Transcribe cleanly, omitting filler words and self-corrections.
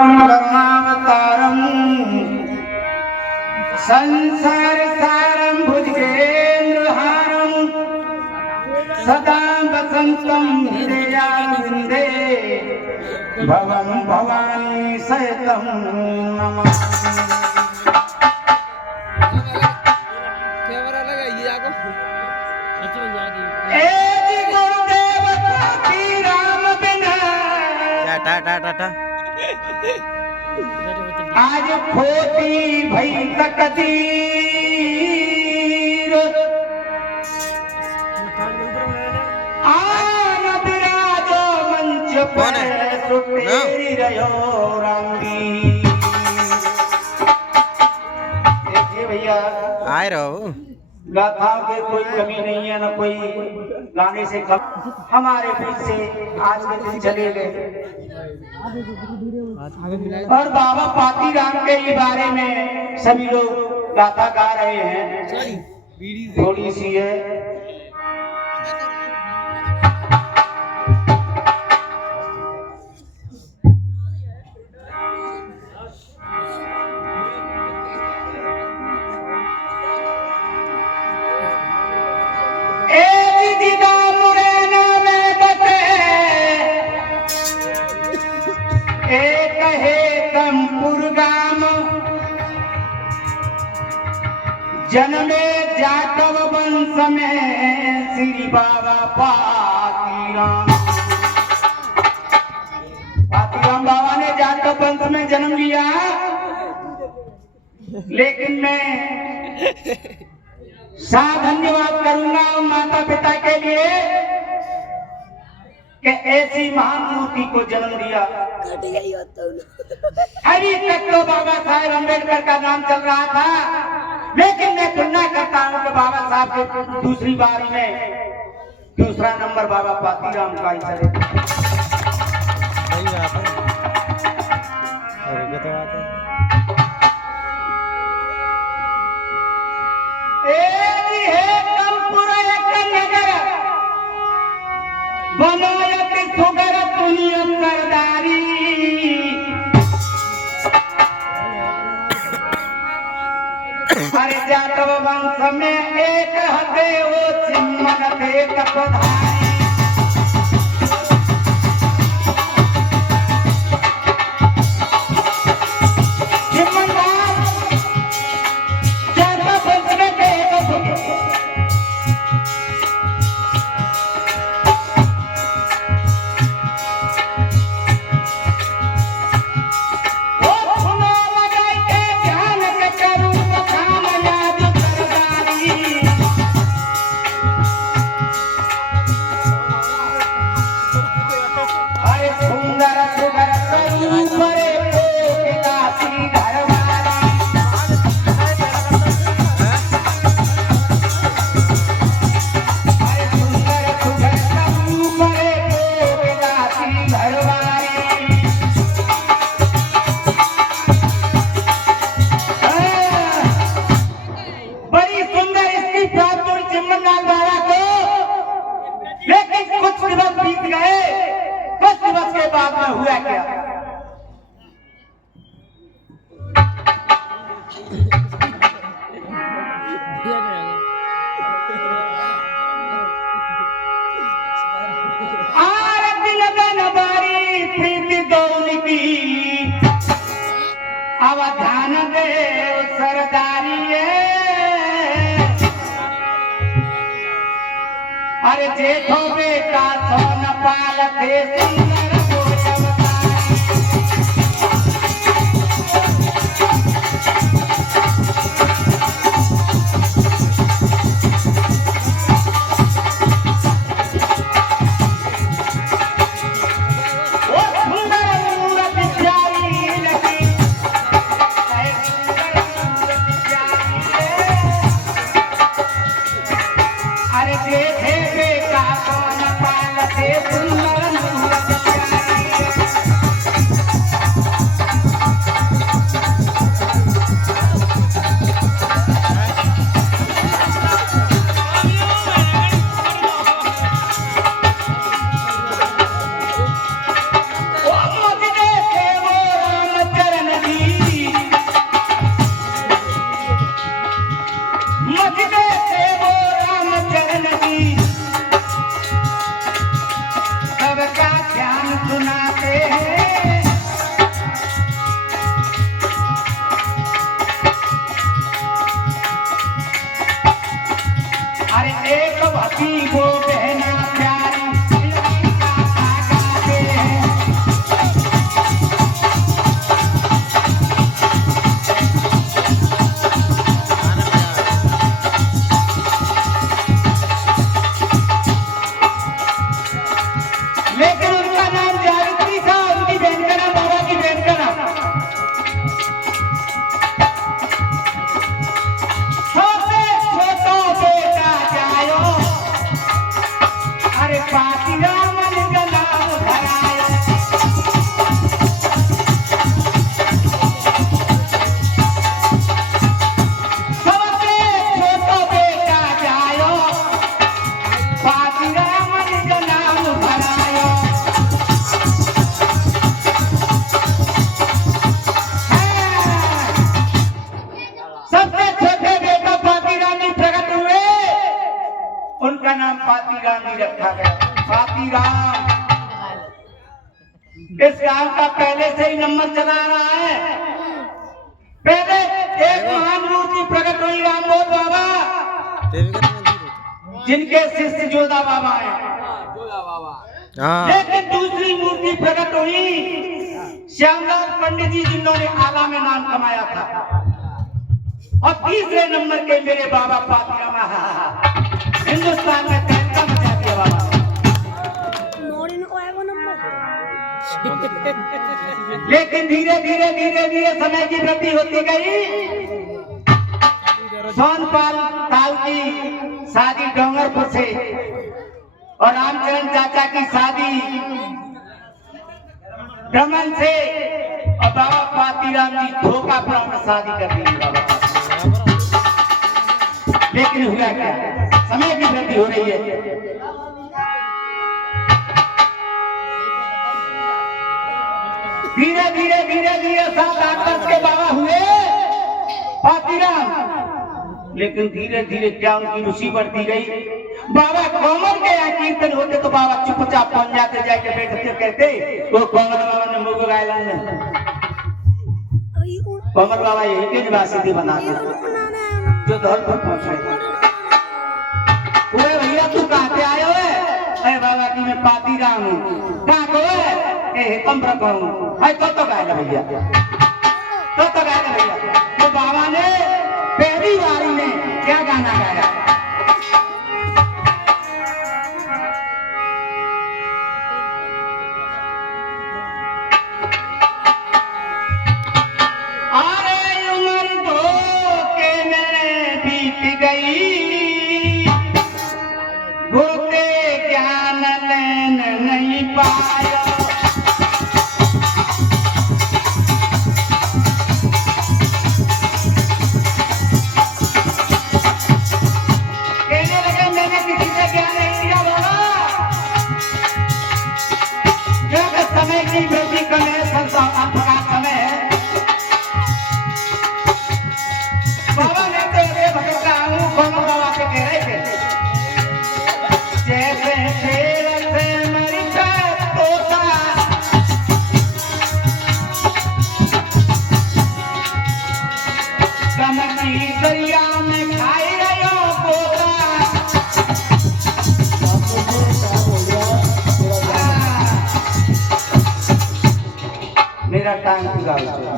करुणावतारम संसार सारम भुजगेन्द्रहारम सदा वसंतम हृदयारविंदे भवं भवानी सहितं नमामि। आज खोटी भई तकदीर आन विराजो मंच पर सुटेरी रहो रंगी। देखिए भैया आए रहो, गाथाओं की कोई कमी नहीं है, न कोई गाने से कम। हमारे बीच से आज के दिन चले गए और बाबा पातीराम के ही बारे में सभी लोग गाथा गा रहे हैं। थोड़ी सी है एक है तमपुरगाम जन्मे जाटव वंश में श्री बाबा पातीराम। पातीराम बाबा ने जाटव वंश में जन्म लिया, लेकिन मैं धन्यवाद करूंगा माता पिता के लिए कि ऐसी महान मूर्ति को जन्म दिया। अभी तक तो बाबा साहेब अम्बेडकर का नाम चल रहा था, लेकिन मैं तुलना करता हूँ कि बाबा साहब के दूसरी बारी में दूसरा नंबर बाबा पातीराम का ही चले। बनायत सुगर दुनियम सरदारी अरे जाटव वंश में एक हते वो चिम्मन थे तपधारी। हुआ क्या? अवधान दे सरदारी अरे जेठो बेटा सोन पाल थे सुंदर अरे बेटे बेटा सोन पाल थे सुंदर रखा गया। पातीराम इस गांव का पहले से ही नंबर चला रहा है। पहले एक महान मूर्ति प्रकट हुई रामबोध बाबा, जिनके शिष्य जोधा बाबा है। लेकिन दूसरी मूर्ति प्रकट हुई श्यामलाल पंडित जी, जिन्होंने आला में नाम कमाया था। और तीसरे नंबर के मेरे बाबा पातीराम, हिंदुस्तान में तहलका मचा दिया बाबा। लेकिन धीरे धीरे धीरे धीरे समय की वृद्धि होती गई। सोनपाल ताल की शादी डोंगरपुर से और रामचरण चाचा की शादी ब्रह्मन से, और बाबा पातीराम जी धोखापुरा में शादी कर दी बाबा। लेकिन हुआ क्या, समय की वृद्धि हो रही है। धीरे धीरे धीरे धीरे 7-8 वर्ष के बाबा हुए पातीराम। लेकिन धीरे धीरे क्या उनकी रुचि बढ़ती गई। बाबा कोमल के यहाँ कीर्तन होते तो बाबा चुपचाप पहुंच जाते, जाके बैठते, कहते वो कोमल बाबा ने मुगु गायला ने। कोमल बाबा यही के निवासी थे बनाते, जो धौलपुर पहुंचे। पूरे भैया तू कहाँ पे आयो है? अरे बाबा की मैं पातीराम हूँ। कहाँ को है? कम रखूँ। हाय तो गायला भैया, तो गायला भैया। तो बाबा ने पहली बारी में क्या गाना गाया? अरे उम्र धोखे में बीत गई, गोते ज्ञान लेन नहीं पाया। समय की वृद्धि कम है, समय है। बाबा ने तो ऐसे भटकता हूँ, कोमल बाबा से कह रहे थे, जैसे शेर से मरता तोता, कमकी दरिया में खाई रहो पोता। मेरा टाइम पूरा हो गया।